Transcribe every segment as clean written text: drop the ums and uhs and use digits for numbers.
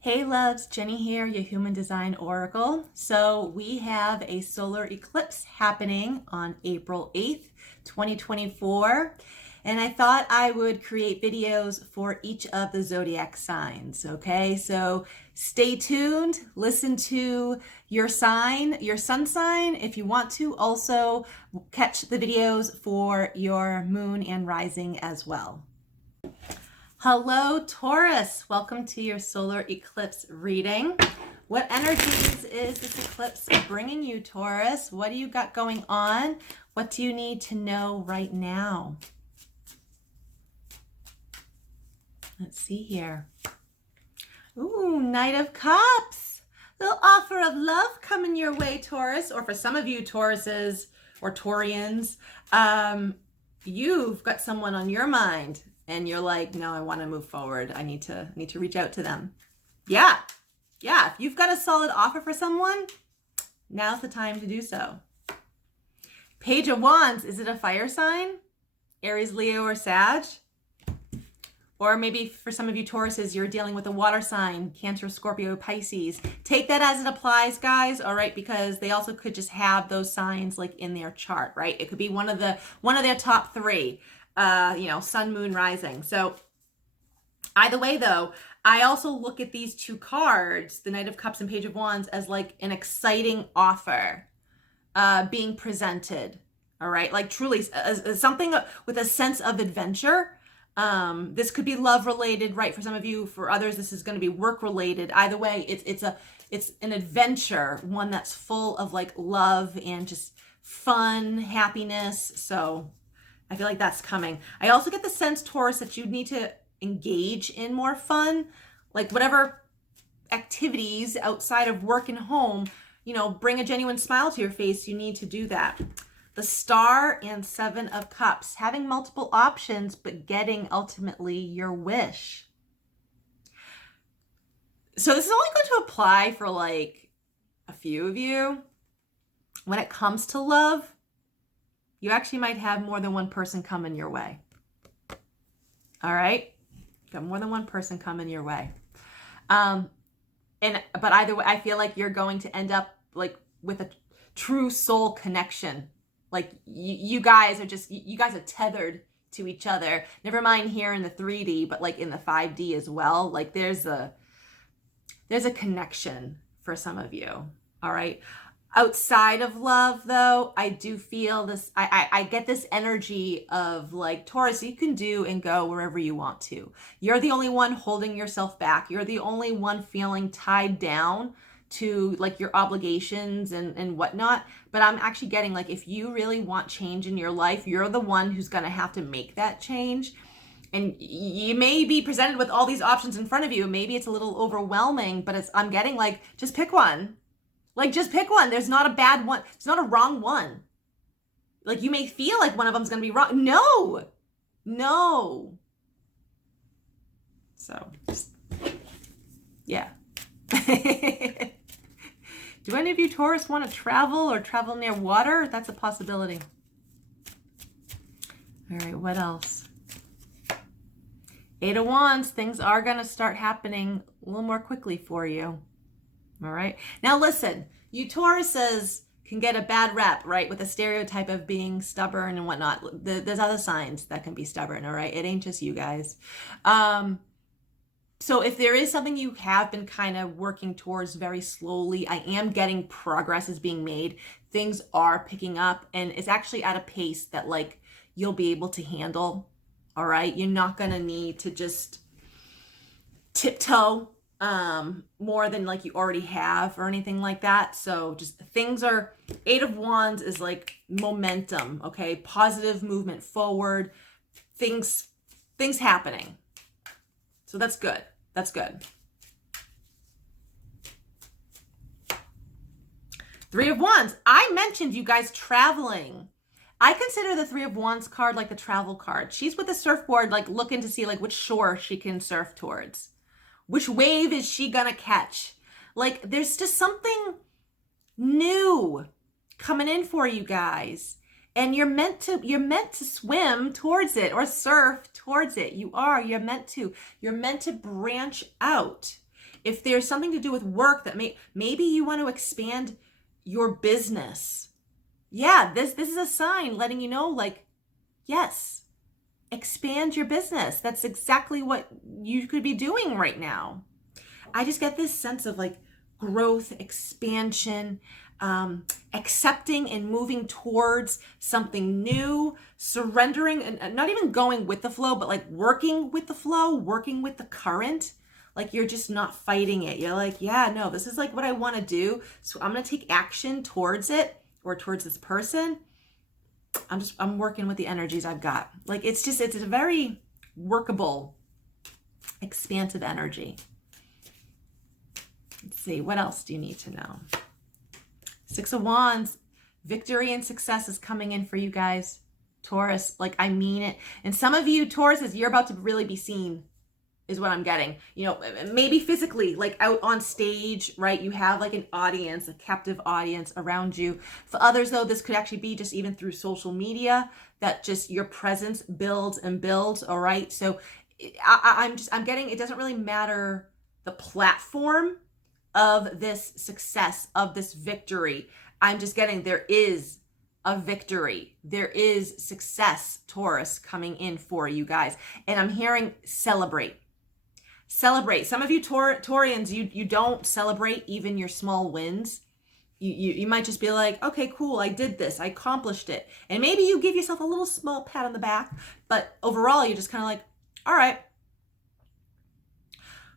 Hey loves, Jennie here, your human design oracle. So we have a solar eclipse happening on April 8th, 2024. And I thought I would create videos for each of the zodiac signs. Okay, so stay tuned, listen to your sign, your sun sign. If you want to, also catch the videos for your moon and rising as well. Hello, Taurus. Welcome to your solar eclipse reading. What energies is this eclipse bringing you, Taurus? What do you got going on? What do you need to know right now? Let's see here. Ooh, Knight of Cups. Little offer of love coming your way, Taurus. Or for some of you Tauruses or Taurians, you've got someone on your mind. And you're like, no, I want to move forward. I need to reach out to them. Yeah. If you've got a solid offer for someone, now's the time to do so. Page of Wands, is it a fire sign? Aries, Leo, or Sag? Or maybe for some of you Tauruses, you're dealing with a water sign, Cancer, Scorpio, Pisces. Take that as it applies, guys, all right? Because they also could just have those signs like in their chart, right? It could be one of their top three. Sun, moon, rising. So either way though, I also look at these two cards, the Knight of Cups and Page of Wands, as like an exciting offer being presented. All right. Like truly as something with a sense of adventure. This could be love related, right? For some of you, for others, this is going to be work related. Either way, it's an adventure, one that's full of like love and just fun, happiness. So I feel like that's coming. I also get the sense, Taurus, that you need to engage in more fun, like whatever activities outside of work and home, bring a genuine smile to your face. You need to do that. The Star and Seven of Cups, having multiple options, but getting ultimately your wish. So this is only going to apply for like a few of you. When it comes to love, you actually might have more than one person coming your way. All right? Got more than one person coming your way. But either way, I feel like you're going to end up like with a true soul connection. Like you guys are tethered to each other. Never mind here in the 3D, but like in the 5D as well. Like there's a connection for some of you. All right? Outside of love, though, I do feel this, I get this energy of like, Taurus, you can do and go wherever you want to. You're the only one holding yourself back. You're the only one feeling tied down to like your obligations and whatnot. But I'm actually getting like, if you really want change in your life, you're the one who's going to have to make that change. And you may be presented with all these options in front of you. Maybe it's a little overwhelming, but I'm getting like, just pick one. Like, just pick one. There's not a bad one. It's not a wrong one. Like, you may feel like one of them's going to be wrong. No. So, just, yeah. Do any of you Taurus want to travel or travel near water? That's a possibility. All right, what else? Eight of Wands. Things are going to start happening a little more quickly for you. All right. Now listen, you Tauruses can get a bad rep, right? With a stereotype of being stubborn and whatnot. There's other signs that can be stubborn, all right? It ain't just you guys. So if there is something you have been kind of working towards very slowly, I am getting progress is being made. Things are picking up and it's actually at a pace that like you'll be able to handle, all right? You're not going to need to just tiptoe more than like you already have or anything like that. So just things are, Eight of Wands is like momentum, okay? Positive movement forward, things happening. So that's good. That's good. Three of Wands. I mentioned you guys traveling. I consider the Three of Wands card like the travel card. She's with the surfboard, like looking to see like which shore she can surf towards. Which wave is she gonna catch? Like, there's just something new coming in for you guys. And you're meant to swim towards it or surf towards it. You're meant to branch out. If there's something to do with work that maybe you want to expand your business. Yeah, this is a sign letting you know, like, yes, expand your business. That's exactly what you could be doing right now. I just get this sense of like growth, expansion, accepting and moving towards something new, surrendering and not even going with the flow, but like working with the flow, working with the current. Like you're just not fighting it. You're like, yeah, no, this is like what I want to do. So I'm going to take action towards it or towards this person. I'm working with the energies I've got. Like it's a very workable, expansive energy. Let's see, what else do you need to know? 6 of Wands, victory and success is coming in for you guys. Taurus, like I mean it. And some of you Tauruses, you're about to really be seen, is what I'm getting. You know, maybe physically, like out on stage, right? You have like an audience, a captive audience around you. For others though, this could actually be just even through social media, that just your presence builds and builds, all right? So I'm getting, it doesn't really matter the platform of this success, of this victory. I'm just getting, there is a victory. There is success, Taurus, coming in for you guys. And I'm hearing celebrate. Celebrate. Some of you Taurians, you don't celebrate even your small wins. You might just be like, okay, cool, I did this, I accomplished it. And maybe you give yourself a little small pat on the back, but overall you're just kind of like, all right,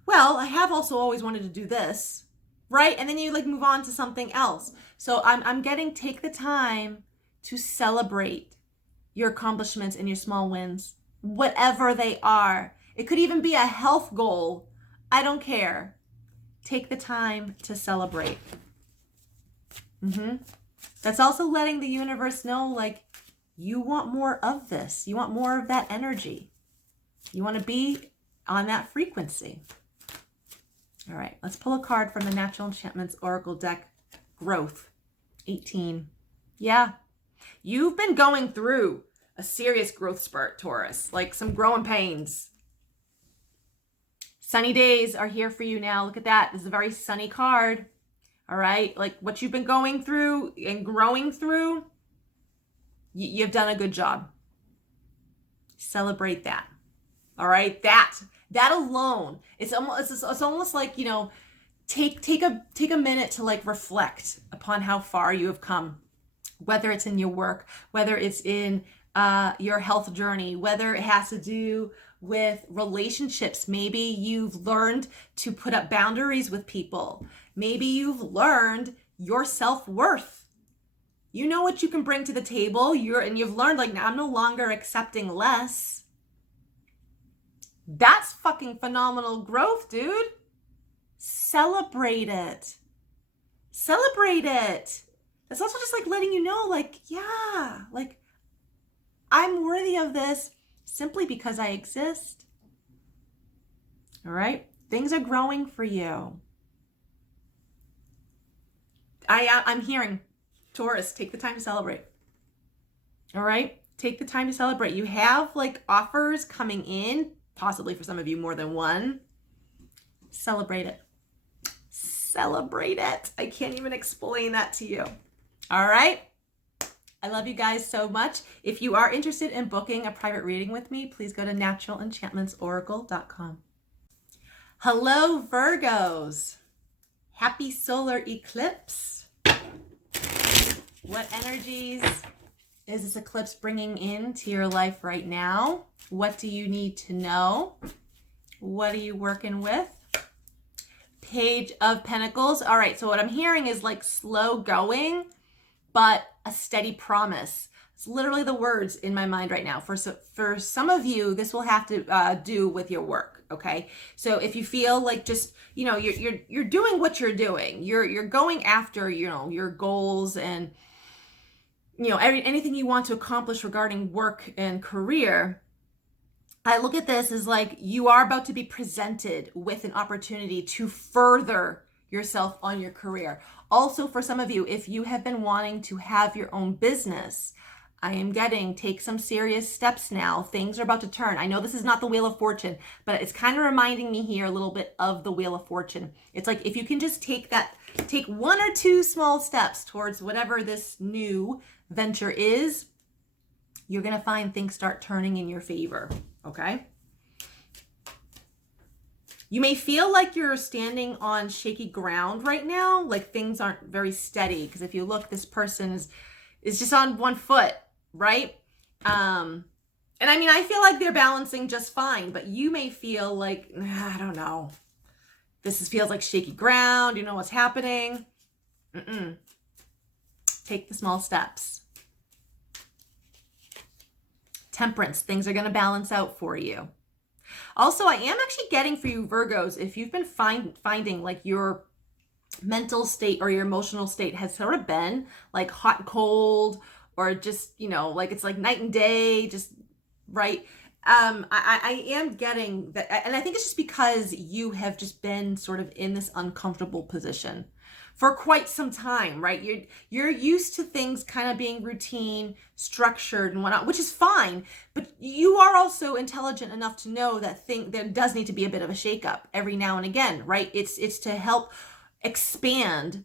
well, I have also always wanted to do this, right? And then you like move on to something else. So I'm getting, take the time to celebrate your accomplishments and your small wins, whatever they are. It could even be a health goal. I don't care. Take the time to celebrate. That's also letting the universe know, like, you want more of this. You want more of that energy. You want to be on that frequency. All right, let's pull a card from the Natural Enchantments Oracle deck. Growth, 18. Yeah, you've been going through a serious growth spurt, Taurus, like some growing pains. Sunny days are here for you now. Look at that. This is a very sunny card. All right, like what you've been going through and growing through, you've done a good job. Celebrate that. All right, that alone, it's almost like, you know, take a minute to like reflect upon how far you have come, whether it's in your work, whether it's in your health journey, whether it has to do with relationships. Maybe you've learned to put up boundaries with people. Maybe you've learned your self-worth. You know what you can bring to the table. You've learned, like, now I'm no longer accepting less. That's fucking phenomenal growth, dude. Celebrate it. Celebrate it. It's also just like letting you know, like, yeah, like I'm worthy of this simply because I exist. All right? Things are growing for you. I'm hearing, Taurus, take the time to celebrate. All right? Take the time to celebrate. You have like offers coming in, possibly for some of you more than one. Celebrate it. Celebrate it. I can't even explain that to you. All right? I love you guys so much. If you are interested in booking a private reading with me, please go to naturalenchantmentsoracle.com. Hello, Virgos. Happy solar eclipse. What energies is this eclipse bringing into your life right now? What do you need to know? What are you working with? Page of Pentacles. All right, so what I'm hearing is like slow going, but a steady promise. It's literally the words in my mind right now. For some of you, this will have to do with your work, okay? So if you feel like just, you know, you're doing what you're doing. You're going after, you know, your goals and, you know, anything you want to accomplish regarding work and career. I look at this as like you are about to be presented with an opportunity to further yourself on your career. Also, for some of you, if you have been wanting to have your own business, I am getting take some serious steps now. Things are about to turn. I know this is not the Wheel of Fortune, but it's kind of reminding me here a little bit of the Wheel of Fortune. It's like if you can just take one or two small steps towards whatever this new venture is, you're going to find things start turning in your favor, okay? You may feel like you're standing on shaky ground right now, like things aren't very steady, because if you look, this person is just on one foot, right? And I mean, I feel like they're balancing just fine, but you may feel like, I don't know, feels like shaky ground, you know what's happening. Take the small steps. Temperance, things are going to balance out for you. Also, I am actually getting for you Virgos, if you've been finding like your mental state or your emotional state has sort of been like hot and cold, or just, you know, like it's like night and day, just right. I am getting that, and I think it's just because you have just been sort of in this uncomfortable position for quite some time, right? You're used to things kind of being routine, structured and whatnot, which is fine, but you are also intelligent enough to know that there does need to be a bit of a shakeup every now and again, right? It's to help expand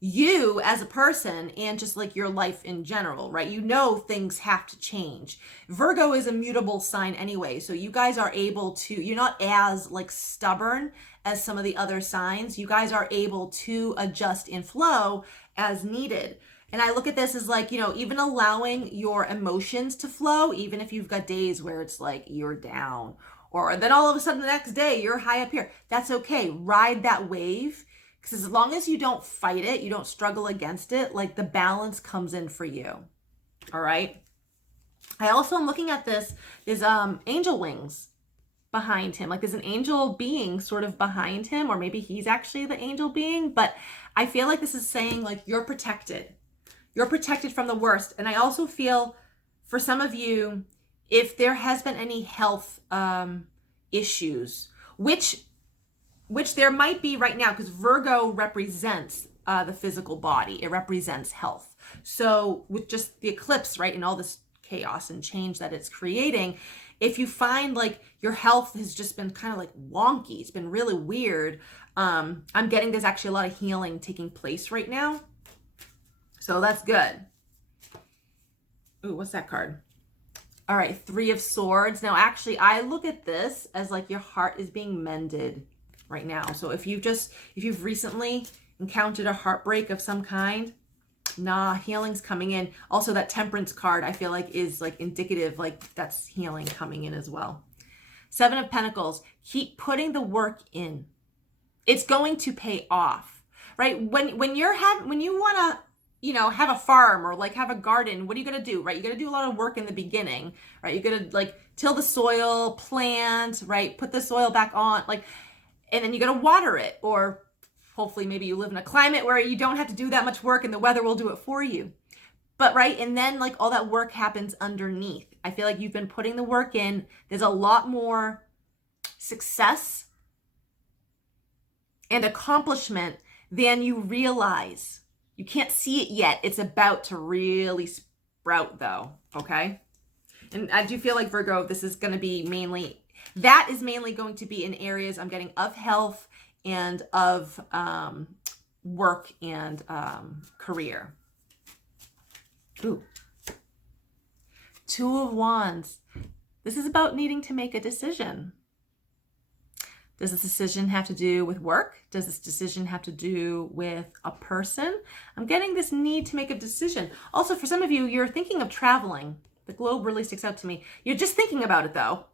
you as a person and just like your life in general, right? You know, things have to change. Virgo is a mutable sign anyway, so you guys are able to, you're not as like stubborn as some of the other signs. You guys are able to adjust and flow as needed. And I look at this as like, you know, even allowing your emotions to flow, even if you've got days where it's like you're down, or then all of a sudden the next day you're high up here. That's okay. Ride that wave. Because as long as you don't fight it, you don't struggle against it, like the balance comes in for you. All right. I also am looking at this, is angel wings behind him. Like there's an angel being sort of behind him, or maybe he's actually the angel being, but I feel like this is saying like you're protected. You're protected from the worst. And I also feel for some of you, if there has been any health issues, which there might be right now, because Virgo represents the physical body. It represents health. So with just the eclipse, right, and all this chaos and change that it's creating, if you find like your health has just been kind of like wonky, it's been really weird, I'm getting there's actually a lot of healing taking place right now. So that's good. Ooh, what's that card? All right, 3 of Swords. Now, actually, I look at this as like your heart is being mended right now. So if you've recently encountered a heartbreak of some kind, healing's coming in. Also, that Temperance card I feel like is like indicative, like that's healing coming in as well. 7 of Pentacles. Keep putting the work in. It's going to pay off, right? When you want to, you know, have a farm or like have a garden, what are you going to do, right? You're going to do a lot of work in the beginning, right? You're going to like till the soil, plant, right? Put the soil back on, like, and then you got to water it, or hopefully maybe you live in a climate where you don't have to do that much work and the weather will do it for you. But right, and then like all that work happens underneath. I feel like you've been putting the work in. There's a lot more success and accomplishment than you realize. You can't see it yet. It's about to really sprout though, okay? And I do feel like Virgo, this is going to be mainly going to be in areas I'm getting of health and of work and career. Ooh. 2 of Wands. This is about needing to make a decision. Does this decision have to do with work? Does this decision have to do with a person? I'm getting this need to make a decision. Also, for some of you, you're thinking of traveling. The globe really sticks out to me. You're just thinking about it though.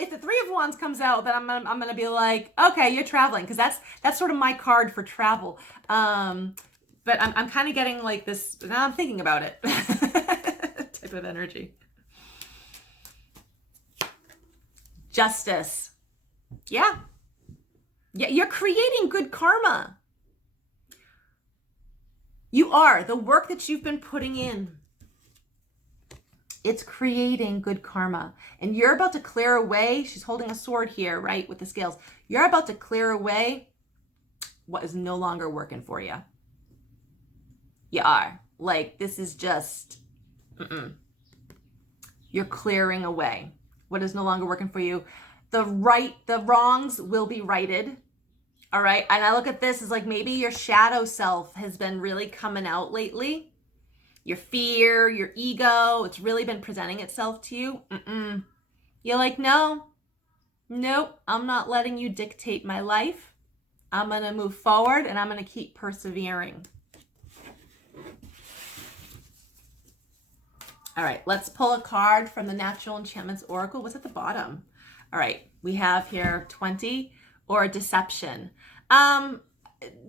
If the 3 of Wands comes out, then I'm gonna be like, okay, you're traveling, because that's sort of my card for travel. But I'm kind of getting like this. Now I'm thinking about it type of energy. Justice. Yeah, you're creating good karma. You are. The work that you've been putting in, it's creating good karma. And you're about to clear away. She's holding a sword here, right, with the scales. You're about to clear away what is no longer working for you. You are. Like, this is just You're clearing away what is no longer working for you. The wrongs will be righted. All right. And I look at this as like maybe your shadow self has been really coming out lately. Your fear, your ego, it's really been presenting itself to you. You're like, nope, I'm not letting you dictate my life. I'm going to move forward and I'm going to keep persevering. All right, let's pull a card from the Natural Enchantments Oracle. What's at the bottom? All right, we have here 20 or deception.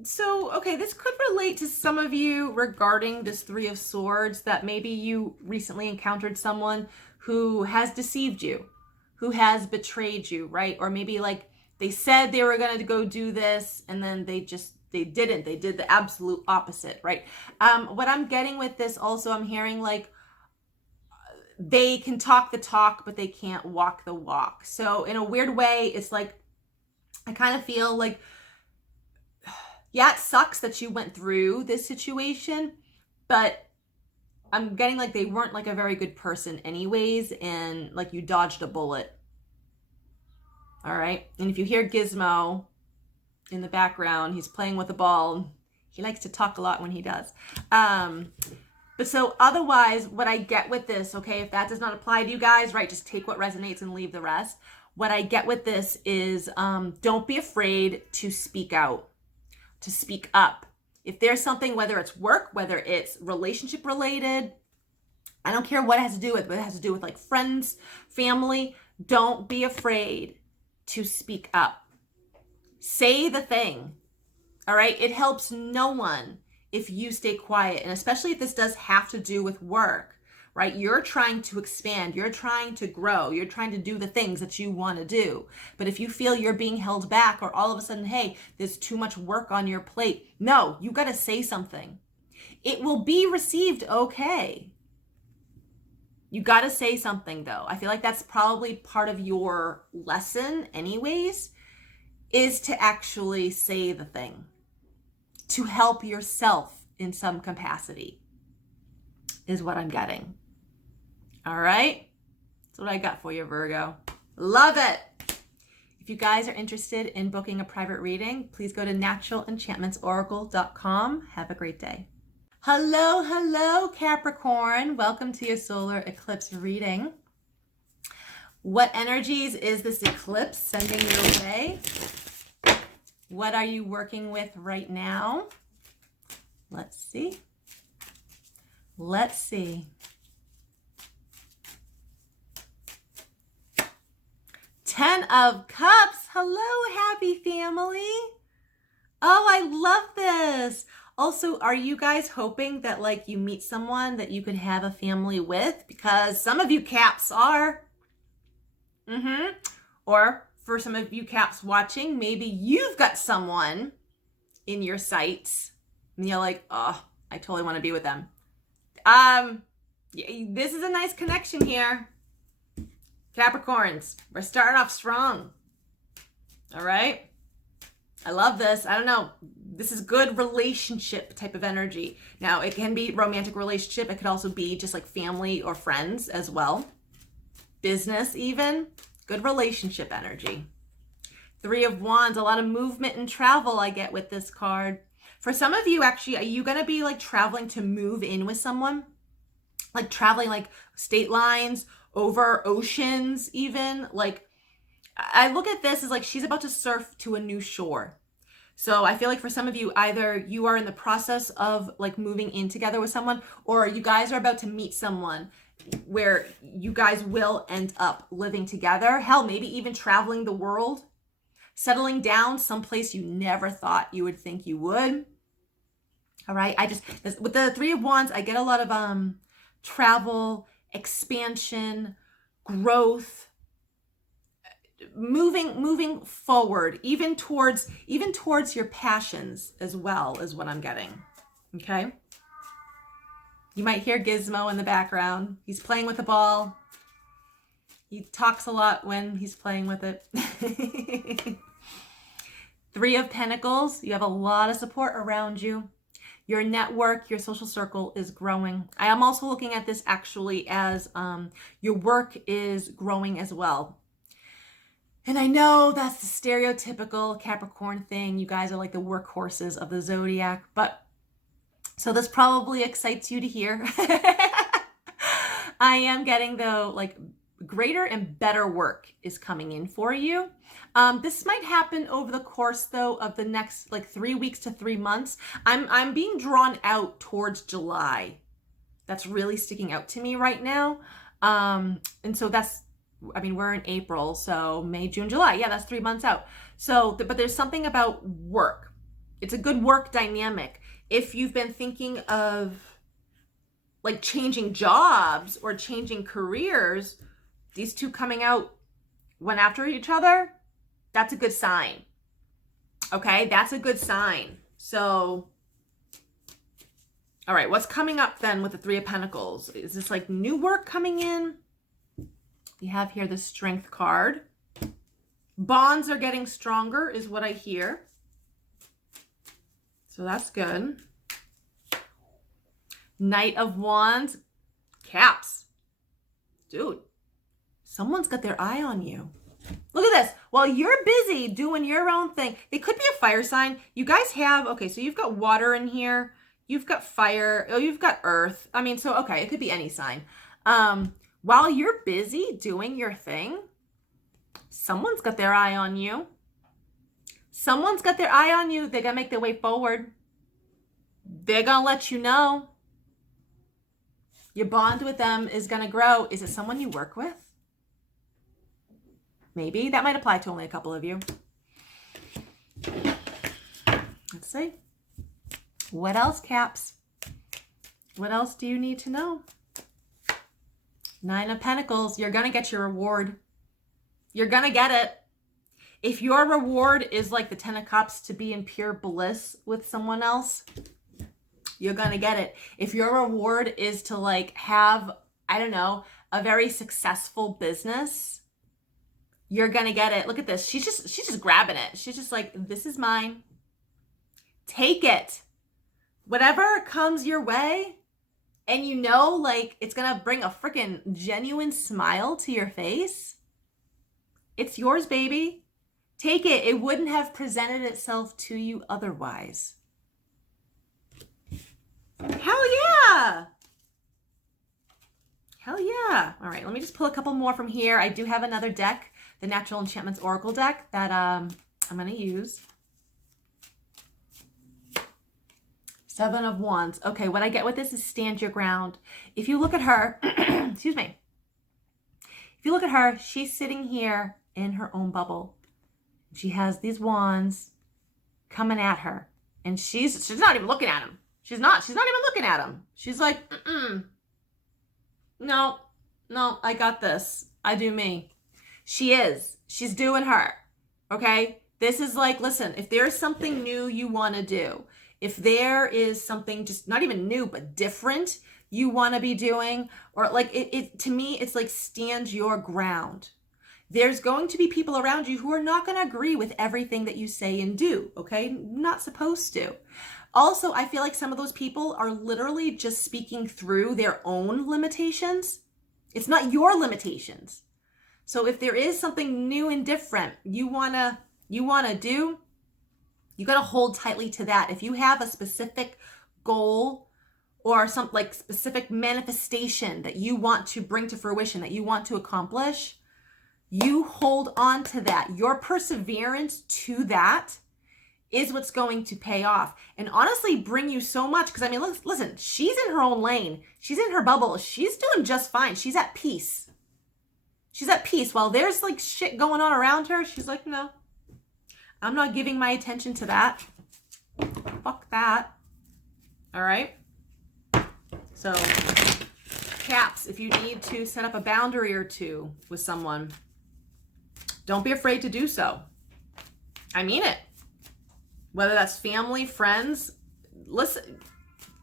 So, okay, this could relate to some of you regarding this Three of Swords, that maybe you recently encountered someone who has deceived you, who has betrayed you, right? Or maybe like they said they were going to go do this and then they didn't. They did the absolute opposite, right? What I'm getting with this also, I'm hearing like, they can talk the talk, but they can't walk the walk. So in a weird way, it's like, I kind of feel like, yeah, it sucks that you went through this situation, but I'm getting like they weren't like a very good person anyways, and like you dodged a bullet. All right. And if you hear Gizmo in the background, he's playing with a ball. He likes to talk a lot when he does. But so otherwise, what I get with this, okay, if that does not apply to you guys, right, just take what resonates and leave the rest. What I get with this is don't be afraid to speak out, to speak up. If there's something, whether it's work, whether it's relationship related, I don't care what it has to do with, but it has to do with like friends, family, don't be afraid to speak up. Say the thing, all right? It helps no one if you stay quiet, and especially if this does have to do with work, right? You're trying to expand, you're trying to grow, you're trying to do the things that you want to do. But if you feel you're being held back, or all of a sudden, hey, there's too much work on your plate, no, you got to say something. It will be received okay. You got to say something though. I feel like that's probably part of your lesson anyways, is to actually say the thing, to help yourself in some capacity, is what I'm getting. All right? That's what I got for you, Virgo. Love it. If you guys are interested in booking a private reading, please go to naturalenchantmentsoracle.com. Have a great day. Hello, Capricorn. Welcome to your solar eclipse reading. What energies is this eclipse sending your way? What are you working with right now? Let's see. 10 of Cups. Hello, happy family. Oh, I love this. Also, are you guys hoping that like you meet someone that you could have a family with? Because some of you Caps are. Or for some of you Caps watching, maybe you've got someone in your sights and you're like, oh, I totally want to be with them. This is a nice connection here. Capricorns, we're starting off strong. All right. I love this. I don't know. This is good relationship type of energy. Now, it can be romantic relationship. It could also be just like family or friends as well. Business even. Good relationship energy. 3 of Wands, a lot of movement and travel I get with this card. For some of you, actually, are you going to be like traveling to move in with someone? Like traveling like state lines, over oceans even. Like, I look at this as like she's about to surf to a new shore. So I feel like for some of you, either you are in the process of like moving in together with someone, or you guys are about to meet someone where you guys will end up living together. Hell, maybe even traveling the world, settling down someplace you never thought you would think you would. All right. With the 3 of Wands, I get a lot of travel, expansion, growth, moving forward, even towards your passions as well, is what I'm getting. Okay. You might hear Gizmo in the background. He's playing with the ball. He talks a lot when he's playing with it. 3 of Pentacles. You have a lot of support around you. Your network, your social circle is growing. I am also looking at this actually as your work is growing as well. And I know that's the stereotypical Capricorn thing. You guys are like the workhorses of the zodiac, but so this probably excites you to hear. I am getting though, like greater and better work is coming in for you. This might happen over the course though of the next like 3 weeks to 3 months. I'm being drawn out towards July. That's really sticking out to me right now. And so that's, I mean, we're in April, so May, June, July. Yeah, that's 3 months out. So, but there's something about work. It's a good work dynamic. If you've been thinking of like changing jobs or changing careers, these two coming out one after each other, that's a good sign. Okay, that's a good sign. So, all right, what's coming up then with the Three of Pentacles? Is this like new work coming in? You have here the Strength card. Bonds are getting stronger is what I hear. So that's good. Knight of Wands. Caps. Dude, someone's got their eye on you. Look at this. While you're busy doing your own thing, it could be a fire sign. You guys have, okay, so you've got water in here. You've got fire. Oh, you've got earth. I mean, so, okay, it could be any sign. While you're busy doing your thing, someone's got their eye on you. Someone's got their eye on you. They're going to make their way forward. They're going to let you know. Your bond with them is going to grow. Is it someone you work with? Maybe. That might apply to only a couple of you. Let's see. What else, Caps? What else do you need to know? Nine of Pentacles. You're going to get your reward. You're going to get it. If your reward is like the Ten of Cups, to be in pure bliss with someone else, you're going to get it. If your reward is to like have, I don't know, a very successful business, you're going to get it. Look at this. She's just grabbing it. She's just like, this is mine. Take it. Whatever comes your way, and you know, like, it's going to bring a freaking genuine smile to your face. It's yours, baby. Take it. It wouldn't have presented itself to you otherwise. Hell yeah. Hell yeah. All right, let me just pull a couple more from here. I do have another deck, the Natural Enchantments Oracle deck, that I'm going to use. Seven of Wands. Okay, what I get with this is stand your ground. If you look at her, excuse me. If you look at her, she's sitting here in her own bubble. She has these wands coming at her. And she's not even looking at him. She's not even looking at him. She's like, no, I got this. I do me. She is. She's doing her. Okay? This is like, listen, if there's something new you want to do, if there is something just not even new, but different you want to be doing, or like it to me, it's like stand your ground. There's going to be people around you who are not going to agree with everything that you say and do. Okay. Not supposed to. Also, I feel like some of those people are literally just speaking through their own limitations. It's not your limitations. So if there is something new and different you want to do, you got to hold tightly to that. If you have a specific goal or some like specific manifestation that you want to bring to fruition, that you want to accomplish, you hold on to that. Your perseverance to that is what's going to pay off and honestly bring you so much. Because I mean, listen, she's in her own lane. She's in her bubble. She's doing just fine. She's at peace. She's at peace. While there's like shit going on around her, she's like, no, I'm not giving my attention to that. Fuck that. All right. So, Caps, if you need to set up a boundary or two with someone, don't be afraid to do so. I mean it. Whether that's family, friends, listen,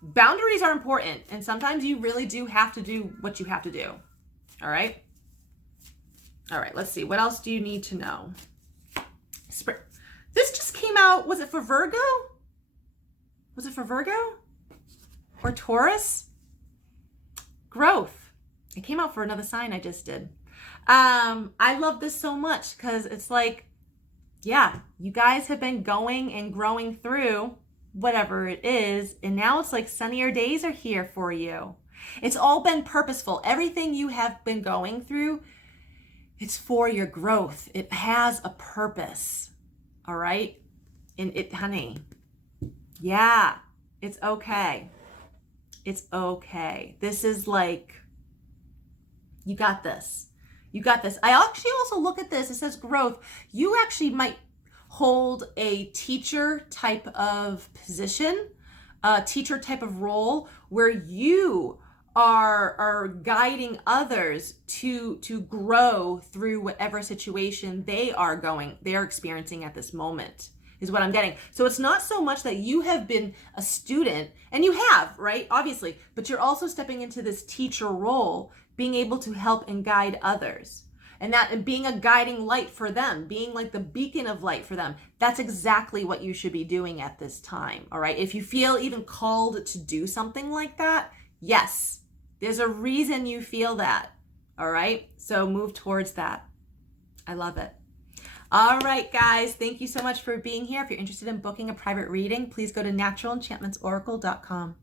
boundaries are important. And sometimes you really do have to do what you have to do. All right. All right. Let's see. What else do you need to know? This just came out. Was it for Virgo? Was it for Virgo? or Taurus, growth. It came out for another sign I just did. I love this so much because it's like, yeah, you guys have been going and growing through whatever it is, and now it's like sunnier days are here for you. It's all been purposeful. Everything you have been going through, it's for your growth. It has a purpose. All right? And it, honey, yeah, it's okay. It's okay. This is like, you got this. You got this. I actually also look at this. It says growth. You actually might hold a teacher type of position, a teacher type of role where you are guiding others to grow through whatever situation they're experiencing at this moment, is what I'm getting. So it's not so much that you have been a student, and you have, right? Obviously, but you're also stepping into this teacher role, being able to help and guide others. And being a guiding light for them, being like the beacon of light for them. That's exactly what you should be doing at this time, all right? If you feel even called to do something like that, yes, there's a reason you feel that, all right? So move towards that. I love it. All right, guys, thank you so much for being here. If you're interested in booking a private reading, please go to naturalentchantmentsoracle.com.